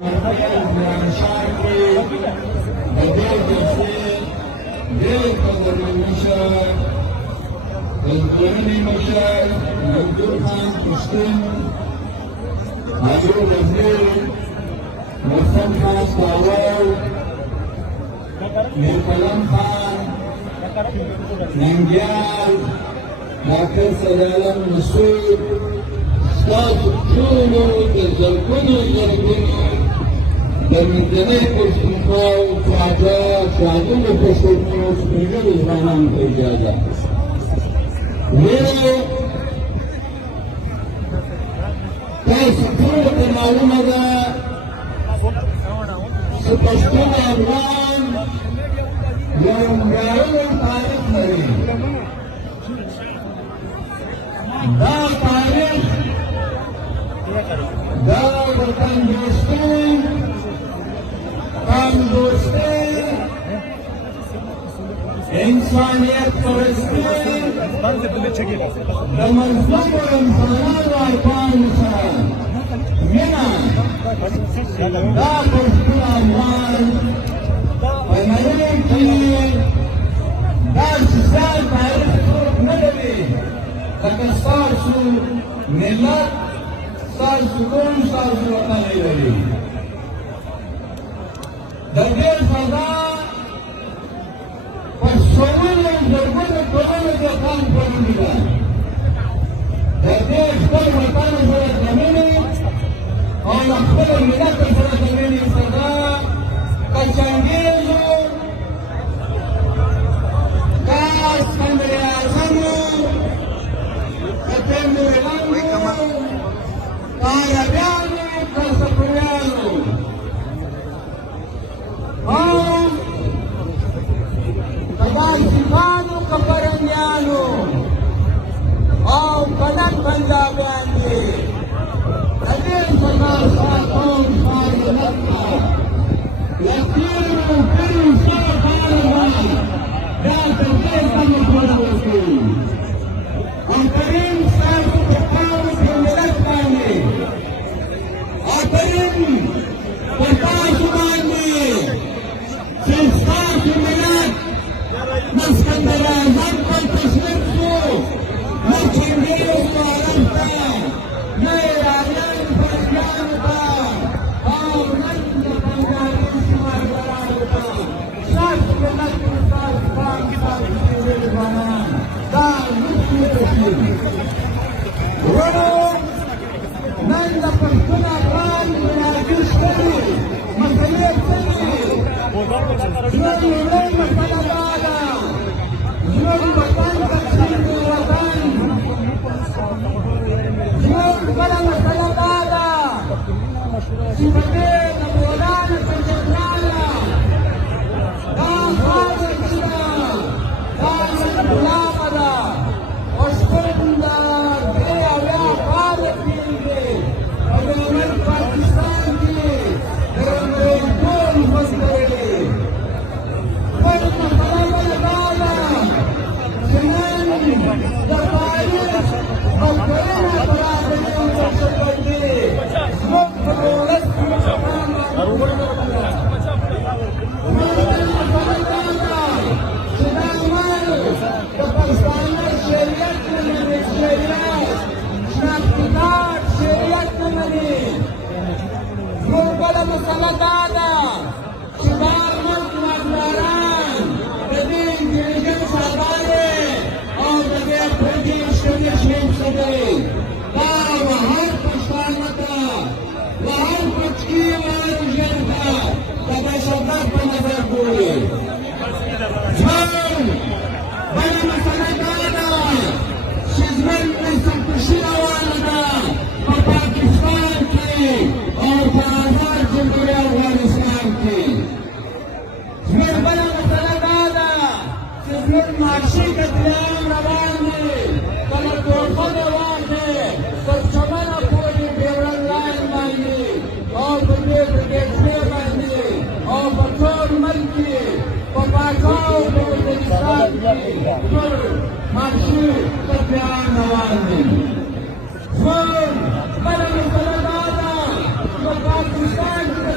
मंजूर पश्तीन, उसमान काकर, मीरकलम खान, नंग्याल, डॉक्टर सदालम मसूद, ستاسو د زرګونو د منځنۍ پښتونخوا خواږه ښاغلو پښتنو سپېڅلو ځوانانو ته اجازه ویلو تاسو ټولو ته معلومه ده چې پښتون افغان یو معیاري تاریخ لري. دا تاریخ دا وطن دوستي قوم دوستي انسانیت پرستی د مظلومو انسانانو ارکانو سره مینه دا پښتون افغان په نړۍ کې داسې ځای تاریخ څوک نه لري لکه ستاسو ملت ستاسو قوم ستاسو وطن یې لري. د دې فضا په سوالو زرګونو کلونو کې خان پړلې ده. د دې خپل وطن سره د مینې او له خپل ملت سره د مینې فضا که چنګېزو که اسکندریاعظمو که تیمورلنګو که عربیانو که صفویانو او که داسیخانو که فرنګیانو او که نن پنجابیان دي د دې څخه قوم ښار ملت ته له تېرو پېړیو سره کار دا تر دې سمه خبره وکړي آفرین ستاسو په قوم په ملت باندې آفرین په تاسو باندې چې ستاسو ملت نه اسکندریاعظم ته تسلیم شو نه چنګېزو عرب ته نه ایرانیانو فرنګیانو ته او نه د پنجابي سیمهګرانو ته ستاسو ملت ستاسو قوم ستاسو سپېڅلي ځوانان دا نشي رسېږي. ورو نن د پښتون افغان بنیادي شخړې مسلې څه دي؟ زموږ لومړۍ مسله دا ده زموږ وطن تقسیم دی وطن. زموږ بله مسله دا ده چې په دې د بولانو په جګړه دا خاوره چې ده دا غلامه ده پښتون د درې اویا کاله کېږي په ډېر پاکستان کې د ټول ژوند لري. بل مسله بله دا ده چې نن د تاریخ او کرنه په راغلي شکل کې زموږ په دولت کې د پښتانه شریعت نه مني شریعت شناختګار شریعت نه مني. زموږ بله مسله دا ده چې دا ملک واکداران د دې انټلیجنس ادارې او د دې برټش کمیشن څخه دا هر پښتانه ته له هر پټکي هر ژبه ته د بشردت په نظر ګوري. بله مسله دا ده چې زموږ نسلکشي روانه ده په پاکستان کې او په آزاد جمهوري افغانستان کې. زموږ بله مسله دا ده چې زموږ معاشي قتلعام روان دی کله کوربه د واخې تر چمنه پورې ډیورنډ لاین باندې او په دې برګېټوې باندې او په ټول ملک کې په پاکاو په وزیرستان کې ټول معاشي قتلعام روان دی. زموږ بله مسله دا ده په پاکستان کې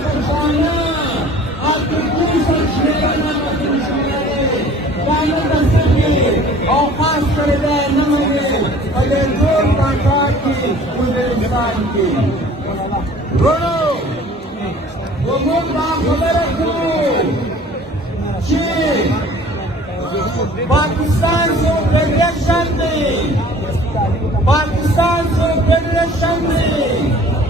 ومن دا خبره کوو چې پاکستان یو فیډریشن دی پاکستان یو فیډریشن دی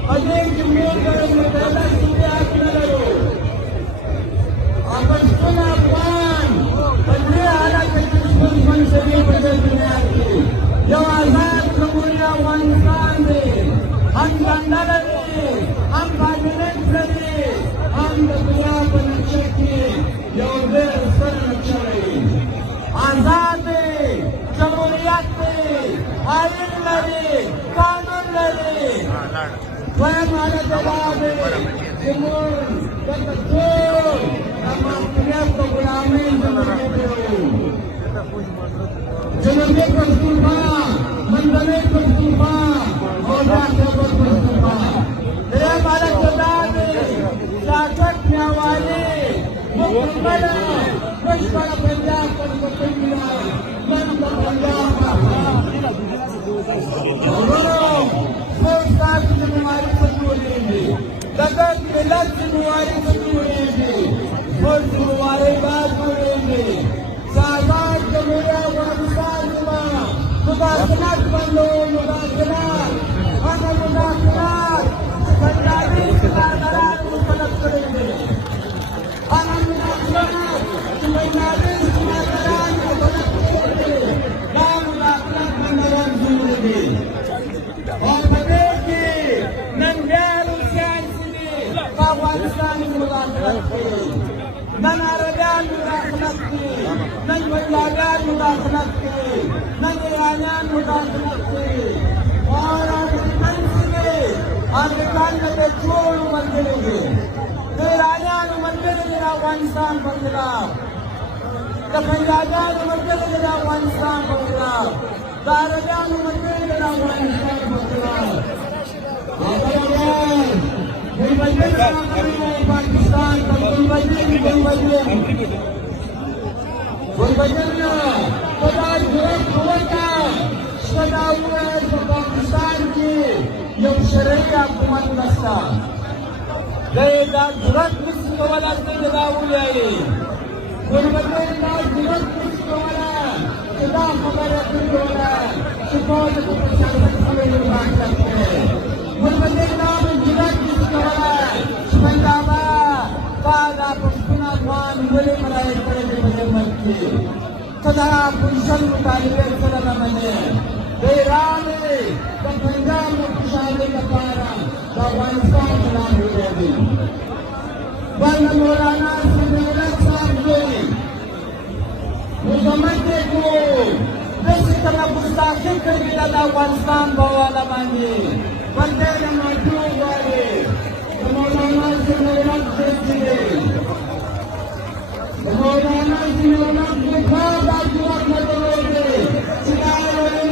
په دې کې موږ متحده صوبات نه لرو پښتون افغان په دې حالت کې خپل منځوي په دنیا کې یو آزاد جمهوریت افغانستان دی هم ځنډه لري هم کابینټ لري هم د دنیا په نقشه کې یو ډېر ستر نقشه لري آزاد جمهوریت دی آئین لري قانون لري دویم حالت دا دی چې موږ دلته ټول د معصومیت په غلامۍ ژوندي کړو جنوبي پښتونخوا منځنۍ پښتونخوا او دا خیبر پښتونخوا دریم حالت دا دی طاقت پیاوالي موږ خپله بشپړه پنجاب پر وطن نن د پنجاب ورونو موږ ستاسو ذمهواري څه جوړېږي د دې ملت ذمهواري څه جوړېږي موږ ذمهواري باید جوړېږي آزاد جمهوریت افغانستان زما مداخلت بندو مداخلت هغه مداخلت چې پنجابي سرداران مختلف کړي دي هغه مداخلت چې پنجابي سرداران مختلف کړي دي دا مداخلت بندول ضروري دي او په دې کې نن بیا روسیان چې دي په افغانستان کې مداخلت کوي نن عربیان مداخلت کوي نن بنگالیان مداخلت کوي نن ایرانیان مداخلت کوي اور افغانستان کې افغانستان ته ټول ملګري دي د ایرانیانو ملګري دي افغانستان په خلاف د بنگالیانو ملګري دي افغانستان په خلاف د عربیانو ملګري دي افغانستان په خلاف पाकिस्तान पाकिस्तान की यौ शरई हुकूमत नस्ता गए जरूरत किसको वाला है गुरबत जरूरत किसको वाला खुदा खबर वाला शिकायत को प्रशासन समझ बात करते हैं गुरबत जरूरत किसको वाला पंजाब काला पश्चिम अफगान बोले मराए पड़े बजमत की सदा पुरुषन मुतालिबे सदा बने ईरान का पंजाब मुशाहिदे का पारा अफगानिस्तान चला हुए थे बल मौलाना सिद्दीक साहब ने मुजम्मते को जिस तरह गुस्ताखी कर दिया अफगानिस्तान बवाला मांगे बंदे ने मजदूर वाले मौलाना सिद्दीक मौलाना सिद्दीक के बाद आजीवन में बोले सितारे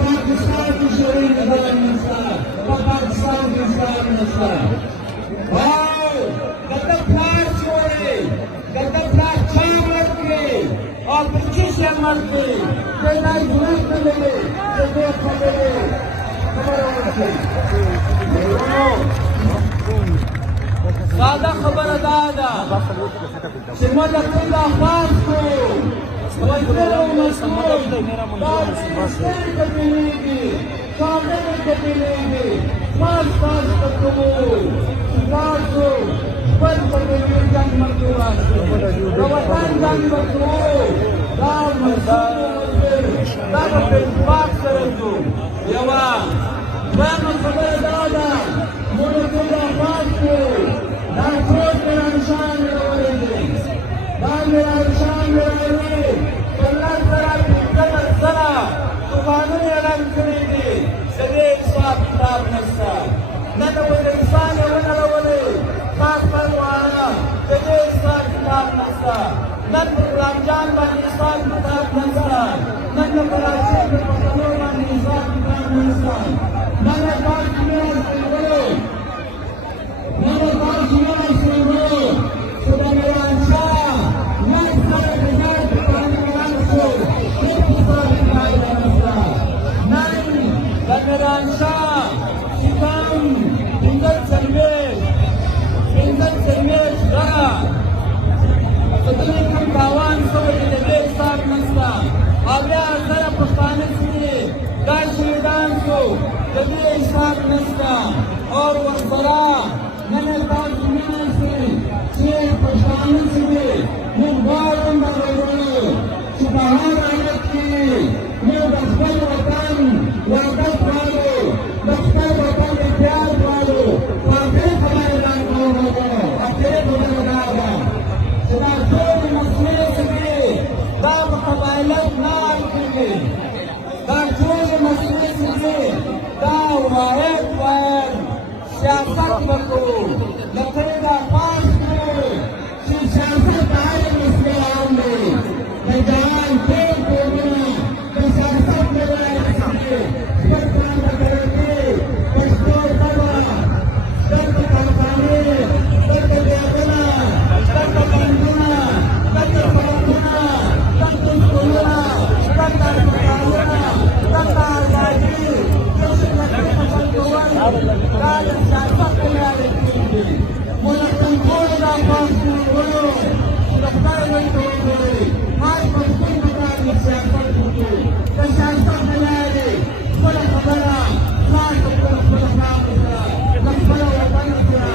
पाकिस्तान की शरीर पाकिस्तान की इस्लाम गद्दार छोड़े गद्दार छाम रखे और 25 मर के तेरा जरूरत मिले तो खबर सादा खबर दादा सिमत अब्दुल्ला खास को वजीरों मसूद कबीलेगी काबिल कबीलेगी खास खास कबूल खासो पर कबीले जंग मजदूर रवान जंग मजदूर दाम मजदूर दाम पे बात करो यवा वह खबर दादा मुल्ला खास को दाखोल मेरा निशान रहे दाम मेरा निशान रहे कल्ला जरा पिंगल जरा तूफानों ने ऐलान करेंगे सदे साफ किताब नस्ता नन वो इंसान है वो नरवले साफ परवाना सदे साफ किताब नस्ता नन रमजान वाली साफ किताब नस्ता नन कराची में पतलों वाली साफ किताब नस्ता नन बात में बोलो नन बात में बोलो सुबह मेरा इंसान नन सारे बिहार के पानी में को एक साफ किताब नस्ता नन मेरा इंसान सिकाम इंदर चलवे دې کوم تاوان شوی دی د دې حساب نشته. اویا زره پښتانه چې دي دا شهیدان شو د دې حساب نشته. اور ورسره نن تاسو وینئ چې پښتانه چې دي موږ غواړو چې په هر حالت کې موږ د خپل وطن وحدت غواړو، د خپل وطن اتحاد غواړو. په آخري خبره اعلان کوم آخري خبره دا ده چې دا ټولې مسلې چې دي دا په قبایلت نه حل کېږي. دا ټولې مسلې چې دي دا واحد سیاست وکړو. لکه دا پاس کړو چې سیاست د هرې مسلې عام دی. د جهان ټول قومونه د سیاست له لارې خپل کار ته کوي. پښتو ژبه دلته کارخانې، دلته بیابونه، دلته بندونه، دلته سړکونه، دلته سکولونه، دلته هسپتالونه، دلته ازادي، دلته نقلي فصل کول دا د سیاست له لارې کېږي. ملکن ټول دا پاس کړو چې د خدای نوم ته وګورئ. هر پښتون پکار دی سیاست وکړو. د سیاست له لارې خپله خبره خلاص کړو، خپله خاوره سره، د خپله وطن سره.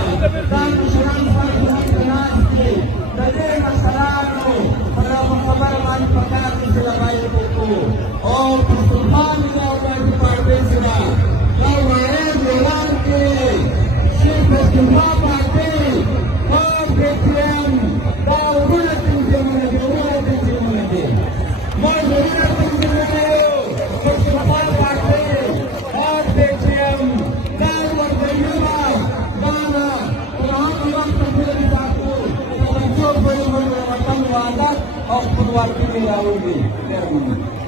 دا مشران فرق ورته ناست دي. د دې مشرانو په دغه خبره باندې پکار دي چې لبایک وکړو او پښتونخوا ملي ابادي پارټۍ سره دا واحد اعلان کړي چې پښتونخوا پارټۍ او PTM دا وروڼه تنظیمونه دي، وروڼه تنظیمونه دي. موږ وروڼه تنظیمونه یو. پښتونخوا پارټۍ او PTM دا ورځنیوه دا نه تر هغه وخته پورې ساتو تر څو پورې موږ د وطن وحدت او خپلواکي راوړي. ډېر مننه.